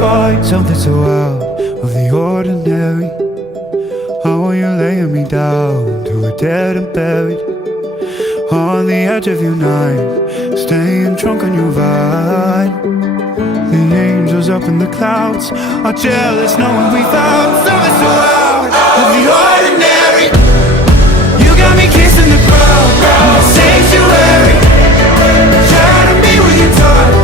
find something so out of the ordinary. How are you laying me down to a dead and buried on the edge of your night, staying drunk on your vine. The angels up in the clouds are jealous knowing we found something so out of the ordinary. You got me kissing the ground in the sanctuary, trying to be with your touch.